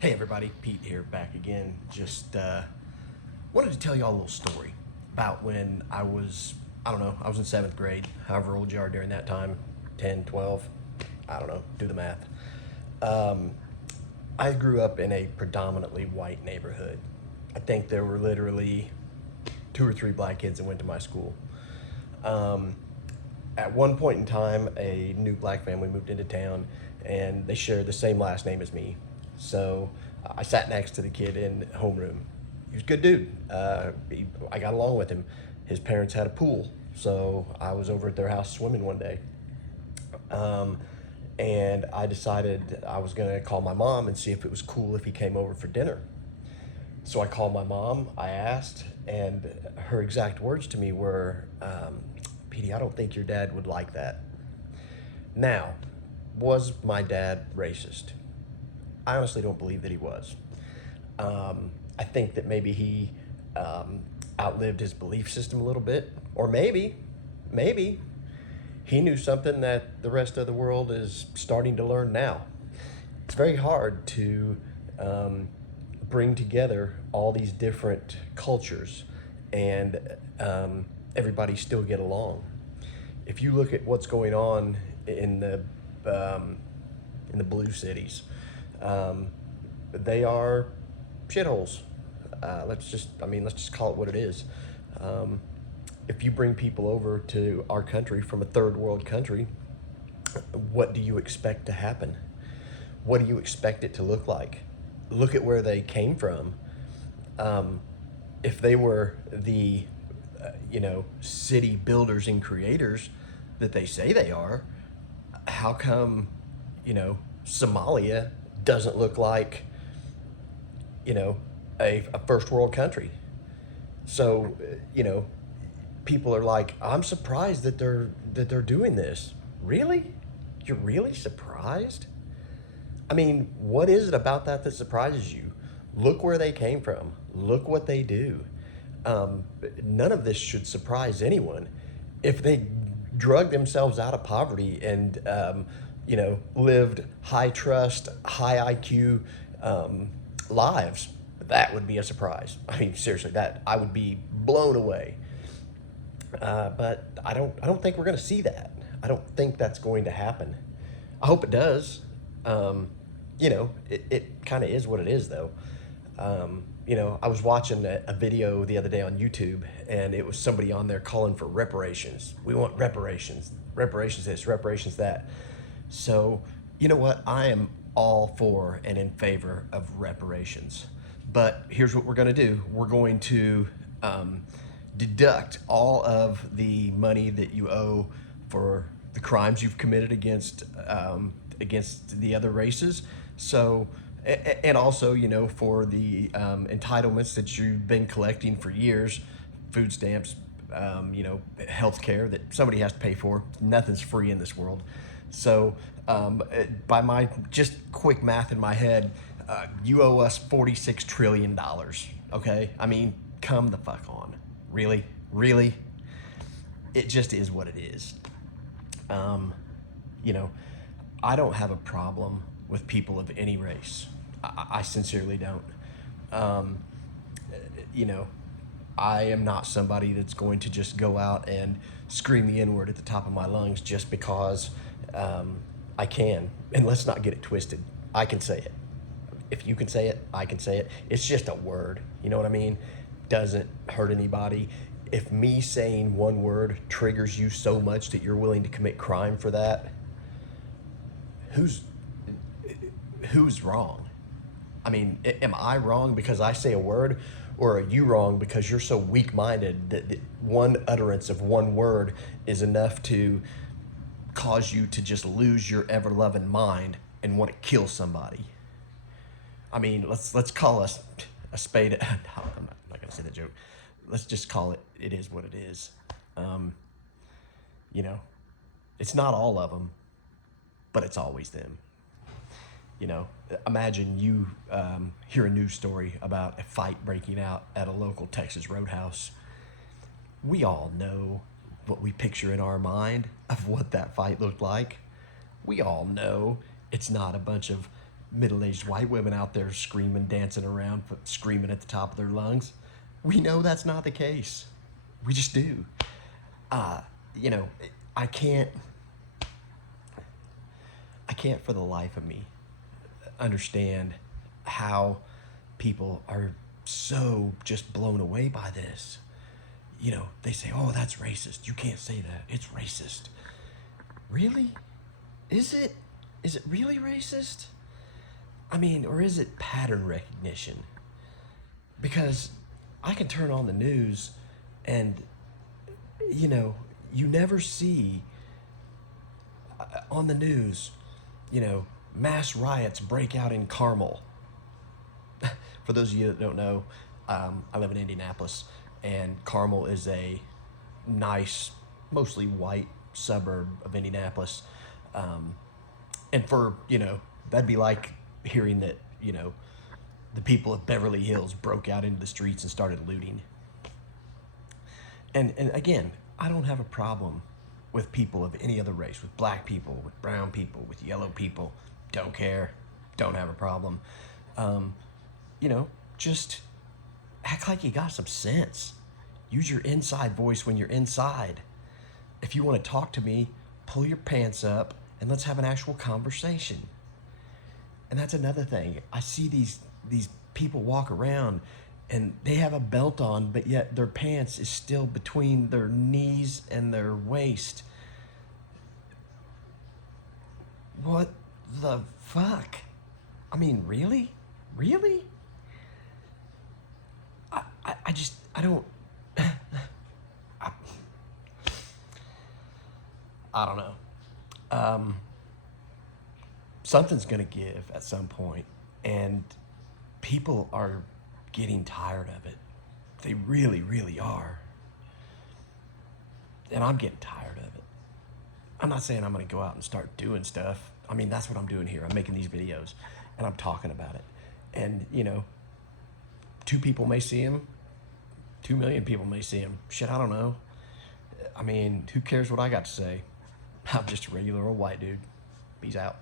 Hey everybody, Pete here, back again. Just wanted to tell y'all a little story about when I don't know, I was in seventh grade, however old you are during that time, 10, 12, I don't know, do the math. Um, I grew up in a predominantly white neighborhood. I think there were literally two or three black kids that went to my school. Um, at one point in time, a new black family moved into town and they shared the same last name as me. So I sat next to the kid in homeroom. He was a good dude. I got along with him. His parents had a pool, so I was over at their house swimming one day. Um, and I decided I was going to call my mom and see if it was cool if he came over for dinner. So I called my mom, I asked, and her exact words to me were, Petey, I don't think your dad would like that. Now, was my dad racist? I honestly don't believe that he was. I think that maybe he um, outlived his belief system a little bit, or maybe he knew something that the rest of the world is starting to learn now. It's very hard to um, bring together all these different cultures and everybody still get along. If you look at what's going on um, in the blue cities, um, they are shitholes. Let's just call it what it is. Um, if you bring people over to our country from a third world country, what do you expect to happen? What do you expect it to look like? Look at where they came from. Um, if they were the, city builders and creators that they say they are, how come, Somalia doesn't look like, a first world country? So, people are like, I'm surprised that they're doing this. Really? You're really surprised? I mean, what is it about that that surprises you? Look where they came from. Look what they do. Um, None of this should surprise anyone. If they drug themselves out of poverty and, lived high trust, high IQ lives, that would be a surprise. I mean, seriously, that I would be blown away. But I don't think we're going to see that. I don't think that's going to happen. I hope it does. It kind of is what it is, though. I was watching a video the other day on YouTube, and it was somebody on there calling for reparations. We want reparations, reparations this, reparations that. So, you know what? I am all for and in favor of reparations. But here's what we're going to do: we're going to deduct all of the money that you owe for the crimes you've committed against the other races. So, and also, for the entitlements that you've been collecting for years, food stamps, health care that somebody has to pay for. Nothing's free in this world. So, by my just quick math in my head, you owe us $46 trillion. Okay, I mean, come the fuck on. Really, really, it just is what it is. Um, you know, I don't have a problem with people of any race. I sincerely don't. Um, you know, I am not somebody that's going to just go out and scream the N word at the top of my lungs just because I can. And let's not get it twisted. I can say it. If you can say it, I can say it. It's just a word. You know what I mean? Doesn't hurt anybody. If me saying one word triggers you so much that you're willing to commit crime for that, who's who's wrong? I mean, am I wrong because I say a word, or are you wrong because you're so weak-minded that one utterance of one word is enough to cause you to just lose your ever-loving mind and want to kill somebody? I mean, let's call us a spade. No, I'm not gonna say that joke. Let's just call it. It is what it is. Um, you know, it's not all of them, but it's always them. Imagine you hear a news story about a fight breaking out at a local Texas roadhouse. We all know what we picture in our mind of what that fight looked like. We all know it's not a bunch of middle-aged white women out there screaming, dancing around, screaming at the top of their lungs. We know that's not the case. We just do. You know, I can't for the life of me understand how people are so just blown away by this. You know, they say, oh, that's racist. You can't say that. It's racist. Really? Is it? Is it really racist? I mean, or is it pattern recognition? Because I can turn on the news and, you know, you never see on the news, you know, mass riots break out in Carmel. For those of you that don't know, I live in Indianapolis, and Carmel is a nice, mostly white suburb of Indianapolis. And for, you know, that'd be like hearing that, you know, the people of Beverly Hills broke out into the streets and started looting. And again, I don't have a problem with people of any other race, with black people, with brown people, with yellow people. Don't care. Don't have a problem. You know, just act like you got some sense. Use your inside voice when you're inside. If you want to talk to me, pull your pants up and let's have an actual conversation. And that's another thing. I see these people walk around and they have a belt on, but yet their pants is still between their knees and their waist. What the fuck? I mean, really? Really? I don't, I don't know. Something's gonna give at some point, and people are getting tired of it. They really, really are. And I'm getting tired of it. I'm not saying I'm gonna go out and start doing stuff. I mean, that's what I'm doing here. I'm making these videos, and I'm talking about it. And, you know, 2 people may see them, 2 million people may see them. Shit, I don't know. I mean, who cares what I got to say? I'm just a regular old white dude. Peace out.